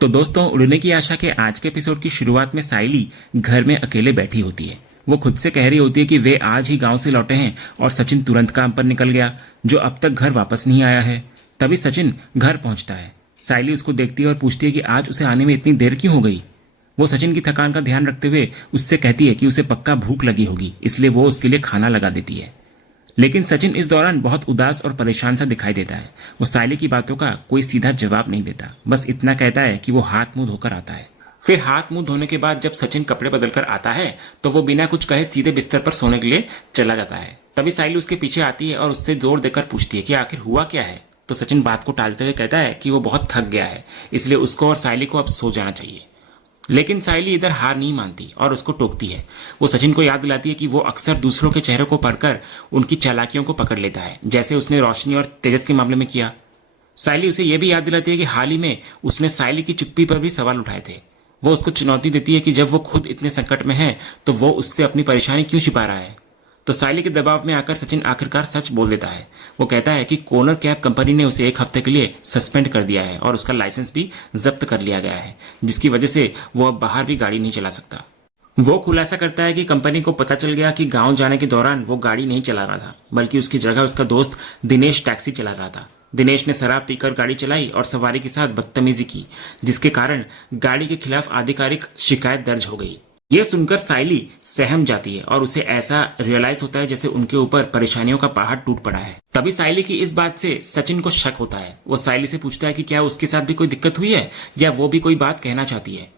तो दोस्तों, उड़ने की आशा के आज के एपिसोड की शुरुआत में साइली घर में अकेले बैठी होती है। वो खुद से कह रही होती है कि वे आज ही गांव से लौटे हैं और सचिन तुरंत काम पर निकल गया, जो अब तक घर वापस नहीं आया है। तभी सचिन घर पहुंचता है। साइली उसको देखती है और पूछती है कि आज उसे आने में इतनी देर क्यों हो गई। वो सचिन की थकान का ध्यान रखते हुए उससे कहती है कि उसे पक्का भूख लगी होगी, इसलिए वो उसके लिए खाना लगा देती है। लेकिन सचिन इस दौरान बहुत उदास और परेशान सा दिखाई देता है। वो साइली की बातों का कोई सीधा जवाब नहीं देता, बस इतना कहता है कि वो हाथ मुंह धोकर आता है। फिर हाथ मुंह धोने के बाद जब सचिन कपड़े बदलकर आता है तो वो बिना कुछ कहे सीधे बिस्तर पर सोने के लिए चला जाता है। तभी साइली उसके पीछे आती है और उससे जोर देकर पूछती है कि आखिर हुआ क्या है। तो सचिन बात को टालते हुए कहता है कि वो बहुत थक गया है, इसलिए उसको और साइली को अब सो जाना चाहिए। लेकिन साइली इधर हार नहीं मानती और उसको टोकती है। वो सचिन को याद दिलाती है कि वो अक्सर दूसरों के चेहरों को पढ़कर उनकी चालाकियों को पकड़ लेता है, जैसे उसने रोशनी और तेजस के मामले में किया। साइली उसे यह भी याद दिलाती है कि हाल ही में उसने साइली की चुप्पी पर भी सवाल उठाए थे। वो उसको चुनौती देती है कि जब वो खुद इतने संकट में है तो वो उससे अपनी परेशानी क्यों छिपा रहा है। तो साइली के दबाव में आकर सचिन आखिरकार सच बोल देता है। वो कहता है कि कोनर कैब कंपनी ने उसे एक हफ्ते के लिए सस्पेंड कर दिया है और उसका लाइसेंस भी जब्त कर लिया गया है, जिसकी वजह से वो अब बाहर भी गाड़ी नहीं चला सकता। वो खुलासा करता है कि कंपनी को पता चल गया कि गांव जाने के दौरान वो गाड़ी नहीं चला रहा था, बल्कि उसकी जगह उसका दोस्त दिनेश टैक्सी चला रहा था। दिनेश ने शराब पीकर गाड़ी चलाई और सवारी के साथ बदतमीजी की, जिसके कारण गाड़ी के खिलाफ आधिकारिक शिकायत दर्ज हो गई। यह सुनकर साइली सहम जाती है और उसे ऐसा रियलाइज होता है जैसे उनके ऊपर परेशानियों का पहाड़ टूट पड़ा है। तभी साइली की इस बात से सचिन को शक होता है। वो साइली से पूछता है कि क्या उसके साथ भी कोई दिक्कत हुई है या वो भी कोई बात कहना चाहती है।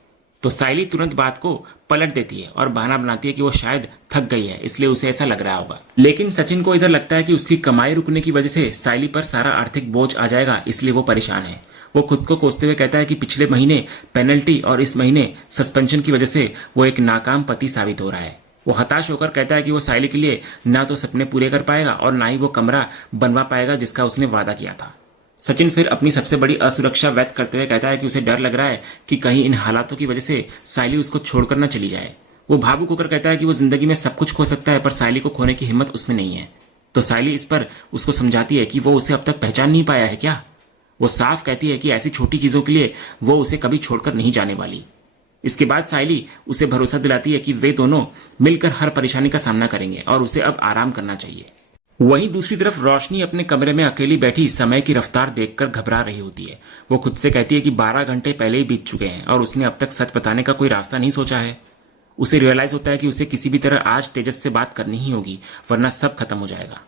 तो साइली तुरंत बात को पलट देती है और बहाना बनाती है कि वो शायद थक गई है, इसलिए उसे ऐसा लग रहा होगा। लेकिन सचिन को इधर लगता है कि उसकी कमाई रुकने की वजह से साइली पर सारा आर्थिक बोझ आ जाएगा, इसलिए वो परेशान है। वो खुद को कोसते हुए कहता है कि पिछले महीने पेनल्टी और इस महीने सस्पेंशन की वजह से वो एक नाकाम पति साबित हो रहा है। वो हताश होकर कहता है कि वो साइली के लिए ना तो सपने पूरे कर पाएगा और ना ही वो कमरा बनवा पाएगा जिसका उसने वादा किया था। सचिन फिर अपनी सबसे बड़ी असुरक्षा व्यक्त करते हुए कहता है कि उसे डर लग रहा है कि कहीं इन हालातों की वजह से साइली उसको छोड़कर न चली जाए। वो भावुक होकर कहता है कि वो जिंदगी में सब कुछ खो सकता है, पर साइली को खोने की हिम्मत उसमें नहीं है। तो साइली इस पर उसको समझाती है कि वो उसे अब तक पहचान नहीं पाया है क्या। वो साफ कहती है कि ऐसी छोटी चीजों के लिए वो उसे कभी छोड़कर नहीं जाने वाली। इसके बाद साइली उसे भरोसा दिलाती है कि वे दोनों मिलकर हर परेशानी का सामना करेंगे और उसे अब आराम करना चाहिए। वहीं दूसरी तरफ रोशनी अपने कमरे में अकेली बैठी समय की रफ्तार देखकर घबरा रही होती है। वो खुद से कहती है कि 12 घंटे पहले ही बीत चुके हैं और उसने अब तक सच बताने का कोई रास्ता नहीं सोचा है। उसे रियलाइज होता है कि उसे किसी भी तरह आज तेजस से बात करनी ही होगी, वरना सब खत्म हो जाएगा।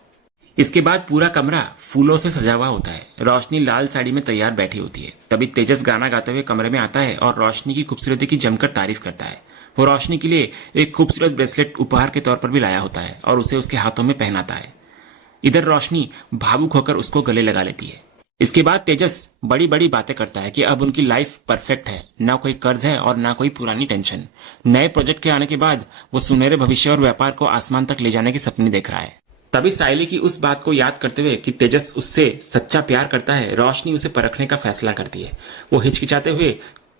इसके बाद पूरा कमरा फूलों से सजा हुआ होता है। रोशनी लाल साड़ी में तैयार बैठी होती है। तभी तेजस गाना गाते हुए कमरे में आता है और रोशनी की खूबसूरती की जमकर तारीफ करता है। वो रोशनी के लिए एक खूबसूरत ब्रेसलेट उपहार के तौर पर भी लाया होता है और उसे उसके हाथों में पहनाता है। इधर रोशनी भावुक होकर उसको गले लगा लेती है। इसके बाद तेजस बड़ी बड़ी बातें करता है कि अब उनकी लाइफ परफेक्ट है, ना कोई कर्ज है और ना कोई पुरानी टेंशन। नए प्रोजेक्ट के आने के बाद वो सुनहरे भविष्य और व्यापार को आसमान तक ले जाने की सपने देख रहा है। तभी साइली की उस बात को याद करते हुए कि तेजस उससे सच्चा प्यार करता है, रोशनी उसे परखने का फैसला करती है। वो हिचकिचाते हुए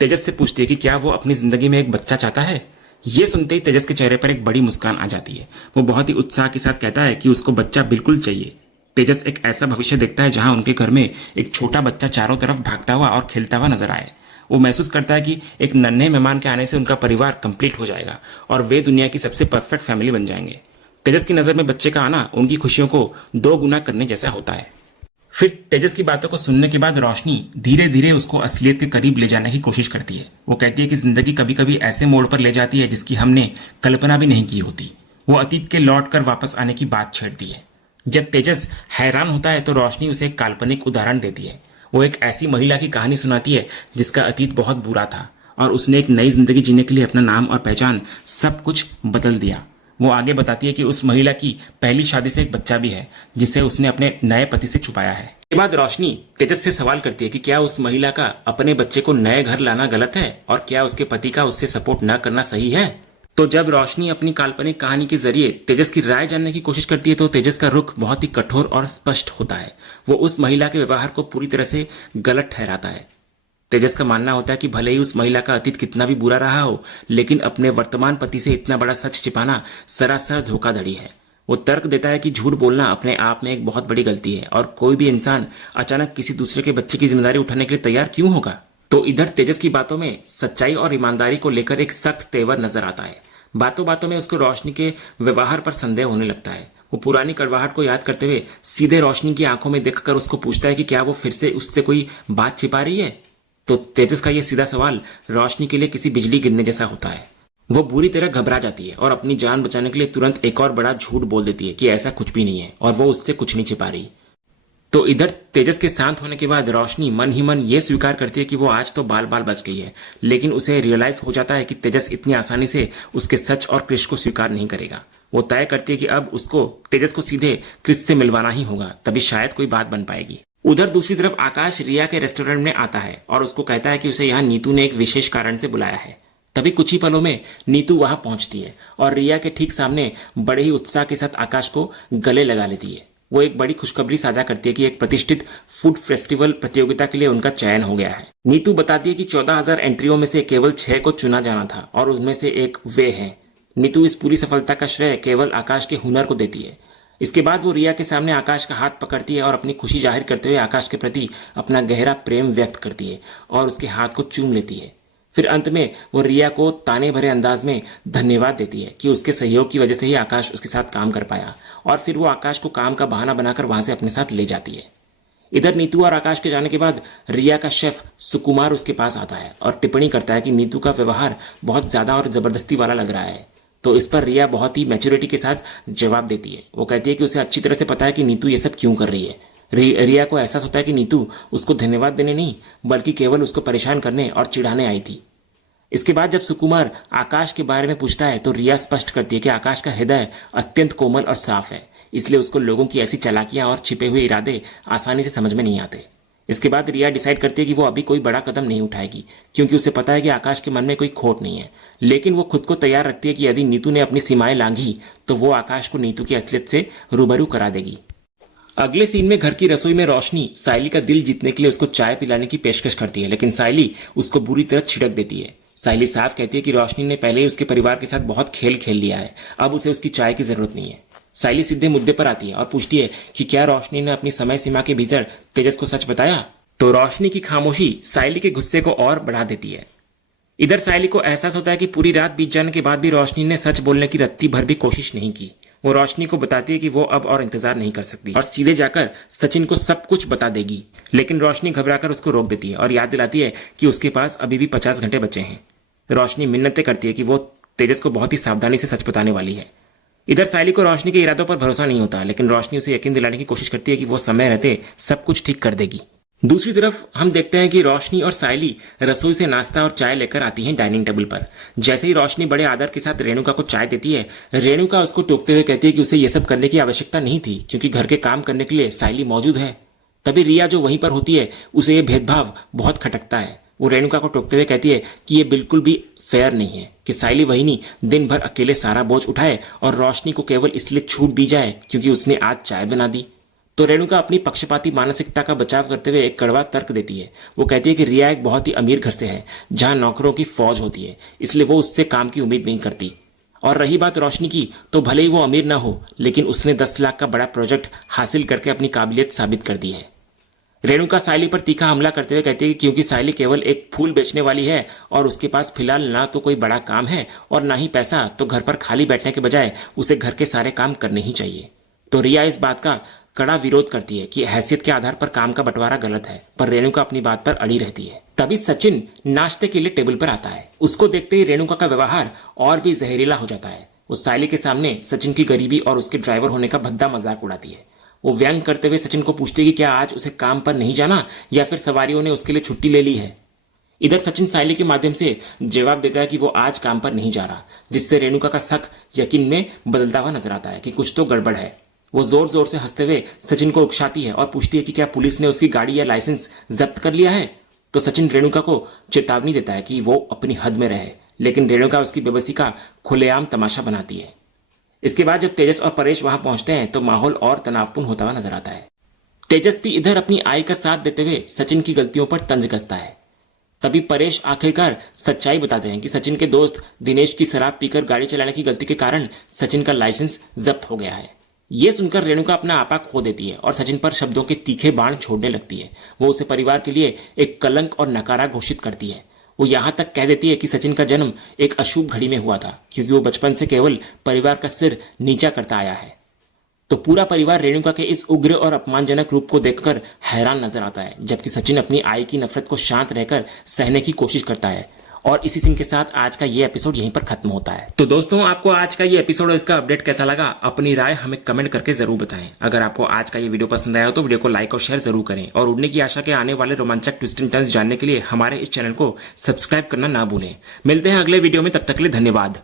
तेजस से पूछती है कि क्या वो अपनी जिंदगी में एक बच्चा चाहता है। ये सुनते ही तेजस के चेहरे पर एक बड़ी मुस्कान आ जाती है। वो बहुत ही उत्साह के साथ कहता है कि उसको बच्चा बिल्कुल चाहिए। तेजस एक ऐसा भविष्य देखता है जहां उनके घर में एक छोटा बच्चा चारों तरफ भागता हुआ और खेलता हुआ नजर आए। वो महसूस करता है कि एक नन्हे मेहमान के आने से उनका परिवार कंप्लीट हो जाएगा और वे दुनिया की सबसे परफेक्ट फैमिली बन जाएंगे। तेजस की नजर में बच्चे का आना उनकी खुशियों को 2 गुना करने जैसा होता है। फिर तेजस की बातों को सुनने के बाद रोशनी धीरे धीरे उसको असलियत के करीब ले जाने की कोशिश करती है। वो कहती है कि जिंदगी कभी कभी ऐसे मोड़ पर ले जाती है जिसकी हमने कल्पना भी नहीं की होती। वो अतीत के लौट कर वापस आने की बात छेड़ती है। जब तेजस हैरान होता है तो रोशनी उसे एक काल्पनिक उदाहरण देती है। वो एक ऐसी महिला की कहानी सुनाती है जिसका अतीत बहुत बुरा था और उसने एक नई जिंदगी जीने के लिए अपना नाम और पहचान सब कुछ बदल दिया। वो आगे बताती है कि उस महिला की पहली शादी से एक बच्चा भी है जिसे उसने अपने नए पति से छुपाया है। इसके बाद रोशनी तेजस से सवाल करती है कि क्या उस महिला का अपने बच्चे को नए घर लाना गलत है और क्या उसके पति का उससे सपोर्ट न करना सही है। तो जब रोशनी अपनी काल्पनिक कहानी के जरिए तेजस की राय जानने की कोशिश करती है तो तेजस का रुख बहुत ही कठोर और स्पष्ट होता है। वो उस महिला के व्यवहार को पूरी तरह से गलत ठहराता है। तेजस का मानना होता है कि भले ही उस महिला का अतीत कितना भी बुरा रहा हो, लेकिन अपने वर्तमान पति से इतना बड़ा सच छिपाना सरासर धोखाधड़ी है। वो तर्क देता है कि झूठ बोलना अपने आप में एक बहुत बड़ी गलती है और कोई भी इंसान अचानक किसी दूसरे के बच्चे की जिम्मेदारी उठाने के लिए तैयार क्यों होगा। तो इधर तेजस की बातों में सच्चाई और ईमानदारी को लेकर एक सख्त तेवर नजर आता है। बातों बातों में उसको रोशनी के व्यवहार पर संदेह होने लगता है। वो पुरानी कड़वाहट को याद करते हुए सीधे रोशनी की आंखों में देखकर उसको पूछता है कि क्या वो फिर से उससे कोई बात छिपा रही है। तो तेजस का यह सीधा सवाल रोशनी के लिए किसी बिजली गिरने जैसा होता है। वो बुरी तरह घबरा जाती है और अपनी जान बचाने के लिए तुरंत एक और बड़ा झूठ बोल देती है कि ऐसा कुछ भी नहीं है और वो उससे कुछ नहीं छिपा रही। तो इधर तेजस के शांत होने के बाद रोशनी मन ही मन ये स्वीकार करती है कि वो आज तो बाल बाल बच गई है, लेकिन उसे रियलाइज हो जाता है कि तेजस इतनी आसानी से उसके सच और क्रिश को स्वीकार नहीं करेगा। वो तय करती है कि अब उसको तेजस को सीधे क्रिश से मिलवाना ही होगा, तभी शायद कोई बात बन पाएगी। उधर दूसरी तरफ आकाश रिया के रेस्टोरेंट में आता है और उसको कहता है कि उसे यहाँ नीतू ने एक विशेष कारण से बुलाया है। तभी कुछ ही पलों में नीतू वहां पहुंचती है और रिया के ठीक सामने बड़े ही उत्साह के साथ आकाश को गले लगा लेती है। वो एक बड़ी खुशखबरी साझा करती है कि एक प्रतिष्ठित फूड फेस्टिवल प्रतियोगिता के लिए उनका चयन हो गया है। नीतू बताती है कि 14,000 एंट्रियों में से केवल 6 को चुना जाना था और उनमें से एक वे हैं। नीतू इस पूरी सफलता का श्रेय केवल आकाश के हुनर को देती है। इसके बाद वो रिया के सामने आकाश का हाथ पकड़ती है और अपनी खुशी जाहिर करते हुए आकाश के प्रति अपना गहरा प्रेम व्यक्त करती है और उसके हाथ को चूम लेती है। फिर अंत में वो रिया को ताने भरे अंदाज में धन्यवाद देती है कि उसके सहयोग की वजह से ही आकाश उसके साथ काम कर पाया, और फिर वो आकाश को काम का बहाना बनाकर वहां से अपने साथ ले जाती है। इधर नीतू और आकाश के जाने के बाद रिया का शेफ सुकुमार उसके पास आता है और टिप्पणी करता है कि नीतू का व्यवहार बहुत ज्यादा और जबरदस्ती वाला लग रहा है। तो इस पर रिया बहुत ही मैच्योरिटी के साथ जवाब देती है। वो कहती है कि उसे अच्छी तरह से पता है कि नीतू ये सब क्यों कर रही है। रिया को एहसास होता है कि नीतू उसको धन्यवाद देने नहीं बल्कि केवल उसको परेशान करने और चिढ़ाने आई थी। इसके बाद जब सुकुमार आकाश के बारे में पूछता है तो रिया स्पष्ट करती है कि आकाश का हृदय अत्यंत कोमल और साफ है, इसलिए उसको लोगों की ऐसी चालाकियां और छिपे हुए इरादे आसानी से समझ में नहीं आते। इसके बाद रिया डिसाइड करती है कि वो अभी कोई बड़ा कदम नहीं उठाएगी क्योंकि उसे पता है कि आकाश के मन में कोई खोट नहीं है, लेकिन वो खुद को तैयार रखती है कि यदि नीतू ने अपनी सीमाएं लांघी तो वो आकाश को नीतू की असलियत से रूबरू करा देगी। अगले सीन में घर की रसोई में रोशनी साइली का दिल जीतने के लिए उसको चाय पिलाने की पेशकश करती है, लेकिन साइली उसको बुरी तरह छिड़क देती है। साइली साफ कहती है कि रोशनी ने पहले ही उसके परिवार के साथ बहुत खेल खेल लिया है, अब उसे उसकी चाय की जरूरत नहीं है। साइली सीधे मुद्दे पर आती है और पूछती है कि क्या रोशनी ने अपनी समय सीमा के भीतर तेजस को सच बताया। तो रोशनी की खामोशी साइली के गुस्से को और बढ़ा देती है। इधर साइली को एहसास होता है कि पूरी रात बीत जाने के बाद भी रोशनी ने सच बोलने की रत्ती भर भी कोशिश नहीं की। वो रोशनी को बताती है कि वो अब और इंतजार नहीं कर सकती और सीधे जाकर सचिन को सब कुछ बता देगी, लेकिन रोशनी घबराकर उसको रोक देती है और याद दिलाती है कि उसके पास अभी भी 50 घंटे बचे हैं। रोशनी मिन्नतें करती है कि वो तेजस को बहुत ही सावधानी से सच बताने वाली है। इधर साइली को रोशनी के इरादों पर भरोसा नहीं होता, लेकिन रोशनी उसे यकीन दिलाने की कोशिश करती है कि वो समय रहते सब कुछ ठीक कर देगी। दूसरी तरफ हम देखते हैं कि रोशनी और साइली रसोई से नाश्ता और चाय लेकर आती हैं डाइनिंग टेबल पर। जैसे ही रोशनी बड़े आदर के साथ रेणुका को चाय देती है, रेणुका उसको टोकते हुए कहती है कि उसे यह सब करने की आवश्यकता नहीं थी क्योंकि घर के काम करने के लिए साइली मौजूद है। तभी रिया जो वहीं पर होती है उसे यह भेदभाव बहुत खटकता है। वो रेणुका को टोकते हुए कहती है कि यह बिल्कुल भी फेयर नहीं है कि साइली वहिनी दिन भर अकेले सारा बोझ उठाए और रोशनी को केवल इसलिए छूट दी जाए क्योंकि उसने आज चाय बना दी। तो रेणुका अपनी पक्षपाती मानसिकता का बचाव करते हुए एक कड़वा तर्क देती है। वो कहती है कि रिया एक बहुत ही अमीर घर से है जहां नौकरों की फौज होती है, इसलिए वो उससे काम की उम्मीद नहीं करती। और रही बात रोशनी की, तो भले ही वो अमीर ना हो, लेकिन उसने 10 लाख का बड़ा प्रोजेक्ट हासिल करके अपनी काबिलियत साबित कर दी है। रेणुका साइली पर तीखा हमला करते हुए कहती है कि क्योंकि साइली केवल एक फूल बेचने वाली है और उसके पास फिलहाल ना तो कोई बड़ा काम है और ना ही पैसा, तो घर पर खाली बैठने के बजाय उसे घर के सारे काम करने ही चाहिए। तो रिया इस बात का कड़ा विरोध करती है कि हैसियत के आधार पर काम का बंटवारा गलत है, पर रेणुका अपनी बात पर अड़ी रहती है। तभी सचिन नाश्ते के लिए टेबल पर आता है। उसको देखते ही रेणुका का व्यवहार और भी जहरीला हो जाता है। वो साइली के सामने सचिन की गरीबी और उसके ड्राइवर होने का भद्दा मजाक उड़ाती है। वो व्यंग करते हुए सचिन को पूछती है कि क्या आज उसे काम पर नहीं जाना या फिर सवारियों ने उसके लिए छुट्टी ले ली है। इधर सचिन साइली के माध्यम से जवाब देता है कि वो आज काम पर नहीं जा रहा, जिससे रेणुका का शक यकीन में बदलता हुआ नजर आता है कि कुछ तो गड़बड़ है। वो जोर जोर से हंसते हुए सचिन को उकसाती है और पूछती है कि क्या पुलिस ने उसकी गाड़ी या लाइसेंस जब्त कर लिया है। तो सचिन रेणुका को चेतावनी देता है कि वो अपनी हद में रहे, लेकिन रेणुका उसकी बेबसी का खुलेआम तमाशा बनाती है। इसके बाद जब तेजस और परेश वहां पहुंचते हैं तो माहौल और तनावपूर्ण होता हुआ नजर आता है। तेजस भी इधर अपनी आई का साथ देते हुए सचिन की गलतियों पर तंज कसता है। तभी परेश आखिरकार सच्चाई बताते हैं कि सचिन के दोस्त दिनेश की शराब पीकर गाड़ी चलाने की गलती के कारण सचिन का लाइसेंस जब्त हो गया है। ये सुनकर रेणुका अपना आपा खो देती है और सचिन पर शब्दों के तीखे बाण छोड़ने लगती है। वो उसे परिवार के लिए एक कलंक और नकारा घोषित करती है। वो यहां तक कह देती है कि सचिन का जन्म एक अशुभ घड़ी में हुआ था, क्योंकि वो बचपन से केवल परिवार का सिर नीचा करता आया है। तो पूरा परिवार रेणुका के इस उग्र और अपमानजनक रूप को देखकर हैरान नजर आता है, जबकि सचिन अपनी आई की नफरत को शांत रहकर सहने की कोशिश करता है। और इसी सीन के साथ आज का ये एपिसोड यहीं पर खत्म होता है। तो दोस्तों, आपको आज का ये एपिसोड और इसका अपडेट कैसा लगा, अपनी राय हमें कमेंट करके जरूर बताएं। अगर आपको आज का ये वीडियो पसंद आया हो तो वीडियो को लाइक और शेयर जरूर करें, और उड़ने की आशा के आने वाले रोमांचक ट्विस्ट एंड टर्न्स जानने के लिए हमारे इस चैनल को सब्सक्राइब करना ना भूलें। मिलते हैं अगले वीडियो में, तब तक के लिए धन्यवाद।